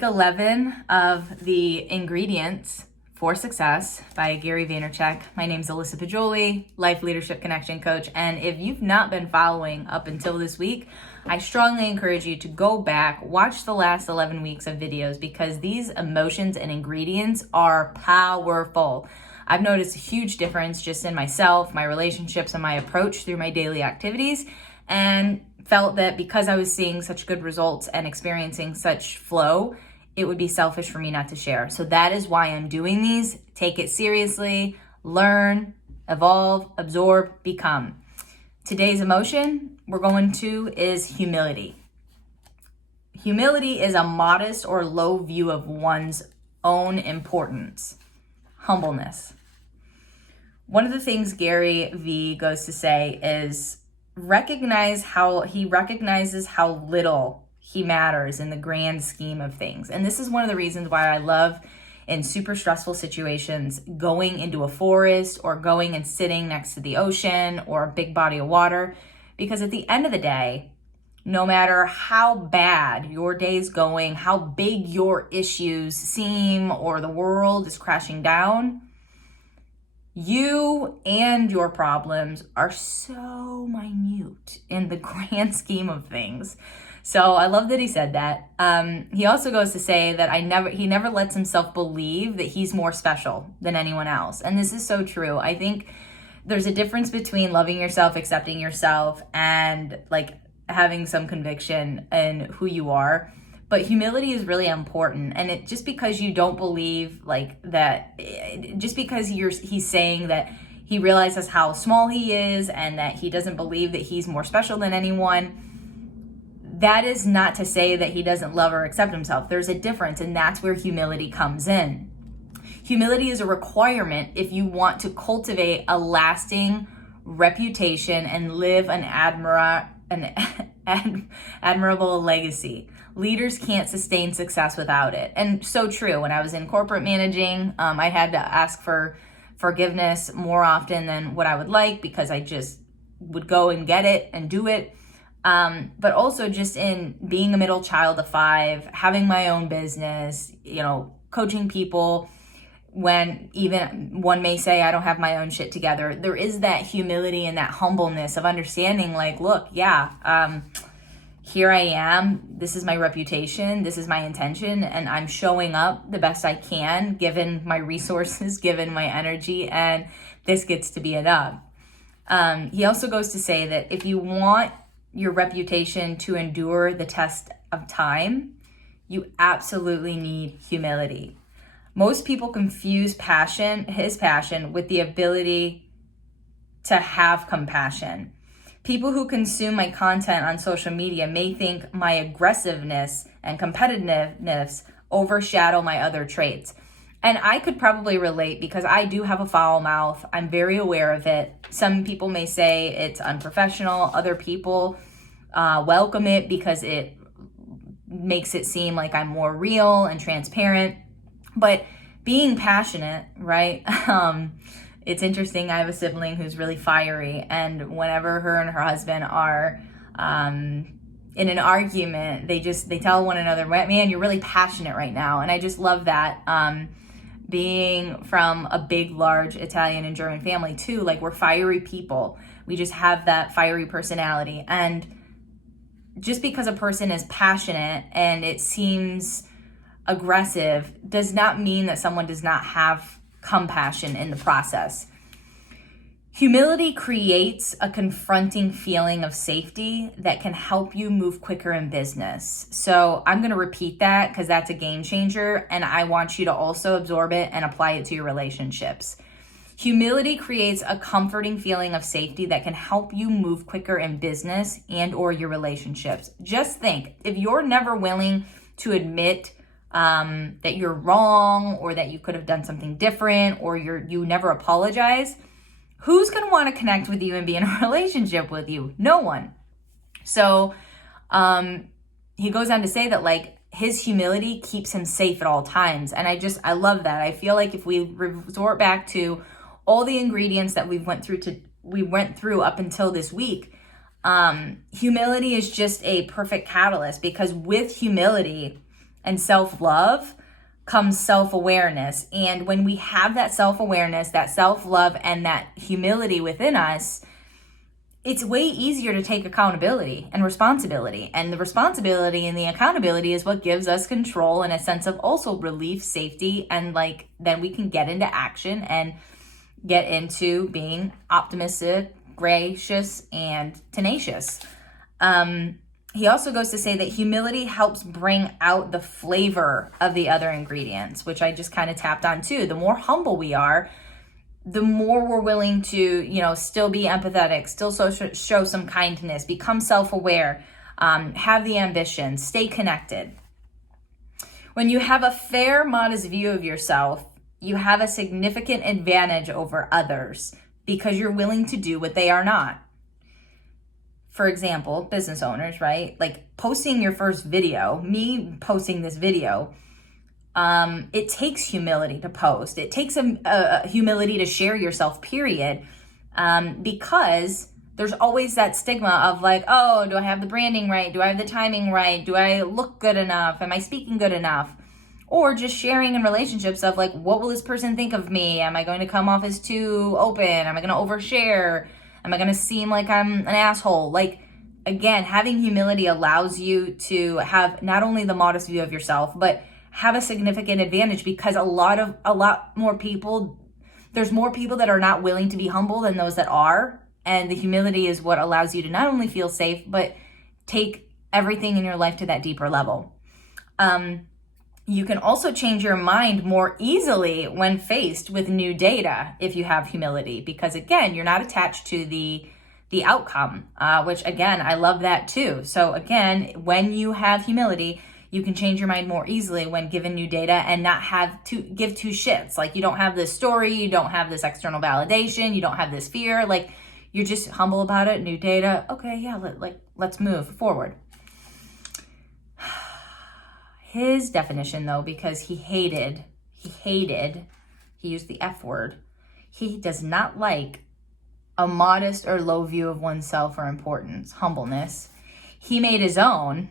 week 11 of the Ingredients for Success by Gary Vaynerchuk. My name is Alyssa Poggioli, Life Leadership Connection Coach. And if you've not been following up until this week, I strongly encourage you to go back, watch the last 11 weeks of videos because these emotions and ingredients are powerful. I've noticed a huge difference just in myself, my relationships, and my approach through my daily activities, and felt that because I was seeing such good results and experiencing such flow, it would be selfish for me not to share. So that is why I'm doing these. Take it seriously, learn, evolve, absorb, become. Today's emotion we're going to is humility. Humility is a modest or low view of one's own importance. Humbleness. One of the things Gary V goes to say is he recognizes how little he matters in the grand scheme of things. And this is one of the reasons why I love in super stressful situations going into a forest or going and sitting next to the ocean or a big body of water, because at the end of the day, no matter how bad your day's going, how big your issues seem or the world is crashing down, you and your problems are so minute in the grand scheme of things. So I love that he said that. He also goes to say that he never lets himself believe that he's more special than anyone else. And this is so true. I think there's a difference between loving yourself, accepting yourself, and like having some conviction in who you are. But humility is really important. And just because you don't believe like that, just because he's saying that he realizes how small he is and that he doesn't believe that he's more special than anyone, that is not to say that he doesn't love or accept himself. There's a difference, and that's where humility comes in. Humility is a requirement if you want to cultivate a lasting reputation and live an admirable legacy. Leaders can't sustain success without it. And so true. When I was in corporate managing, I had to ask for forgiveness more often than what I would like because I just would go and get it and do it. But also just in being a middle child of 5, having my own business, coaching people when even one may say I don't have my own shit together. There is that humility and that humbleness of understanding like, look, here I am, this is my reputation, this is my intention, and I'm showing up the best I can, given my resources, given my energy, and this gets to be enough. He also goes to say that if you want your reputation to endure the test of time, you absolutely need humility. Most people confuse his passion, with the ability to have compassion. People who consume my content on social media may think my aggressiveness and competitiveness overshadow my other traits. And I could probably relate because I do have a foul mouth. I'm very aware of it. Some people may say it's unprofessional. Other people welcome it because it makes it seem like I'm more real and transparent. But being passionate, right? It's interesting. I have a sibling who's really fiery, and whenever her and her husband are in an argument, they tell one another, "Man, you're really passionate right now." And I just love that. Being from a big, large Italian and German family too, like we're fiery people. We just have that fiery personality. And just because a person is passionate and it seems aggressive does not mean that someone does not have compassion in the process. Humility creates a confronting feeling of safety that can help you move quicker in business. So I'm going to repeat that because that's a game changer, and I want you to also absorb it and apply it to your relationships. Humility creates a comforting feeling of safety that can help you move quicker in business and or your relationships. Just think, if you're never willing to admit that you're wrong or that you could have done something different or you never apologize, who's going to want to connect with you and be in a relationship with you? No one. So he goes on to say that like his humility keeps him safe at all times. And I love that. I feel like if we resort back to all the ingredients that we went through up until this week, humility is just a perfect catalyst, because with humility, and self-love comes self-awareness. And when we have that self-awareness, that self-love, and that humility within us, it's way easier to take accountability and responsibility. And the responsibility and the accountability is what gives us control and a sense of also relief, safety, and like then we can get into action and get into being optimistic, gracious, and tenacious. He also goes to say that humility helps bring out the flavor of the other ingredients, which I just kind of tapped on too. The more humble we are, the more we're willing to, still be empathetic, still show some kindness, become self-aware, have the ambition, stay connected. When you have a fair, modest view of yourself, you have a significant advantage over others because you're willing to do what they are not. For example, business owners, right? Like posting your first video, me posting this video, it takes humility to post. It takes a humility to share yourself, period. Because there's always that stigma of like, oh, do I have the branding right? Do I have the timing right? Do I look good enough? Am I speaking good enough? Or just sharing in relationships of like, what will this person think of me? Am I going to come off as too open? Am I going to overshare? Am I going to seem like I'm an asshole? Like, again, having humility allows you to have not only the modest view of yourself, but have a significant advantage because a lot more people, there's more people that are not willing to be humble than those that are. And the humility is what allows you to not only feel safe, but take everything in your life to that deeper level. You can also change your mind more easily when faced with new data if you have humility, because again, you're not attached to the outcome, which again, I love that too. So again, when you have humility, you can change your mind more easily when given new data and not have to give two shits. Like you don't have this story, you don't have this external validation, you don't have this fear. Like you're just humble about it, new data. Okay, yeah, let's move forward. His definition though, because he used the F word. He does not like a modest or low view of oneself or importance, humbleness. He made his own.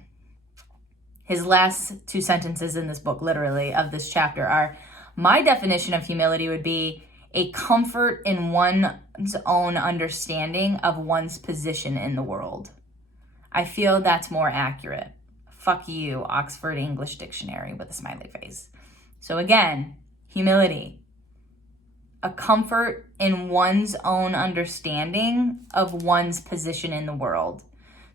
His last two sentences in this book, literally, of this chapter are, my definition of humility would be a comfort in one's own understanding of one's position in the world. I feel that's more accurate. Fuck you, Oxford English Dictionary with a smiley face. So again, humility. A comfort in one's own understanding of one's position in the world.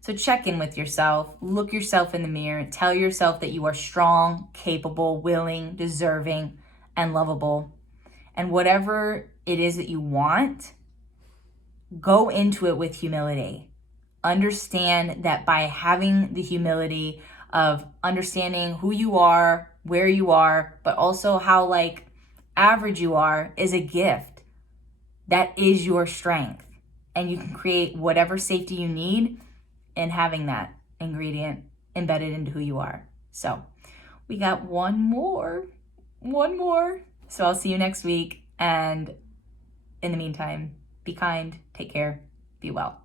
So check in with yourself, look yourself in the mirror, tell yourself that you are strong, capable, willing, deserving, and lovable. And whatever it is that you want, go into it with humility. Understand that by having the humility of understanding who you are, where you are, but also how like average you are is a gift. That is your strength. And you can create whatever safety you need in having that ingredient embedded into who you are. So we got one more. So I'll see you next week. And in the meantime, be kind, take care, be well.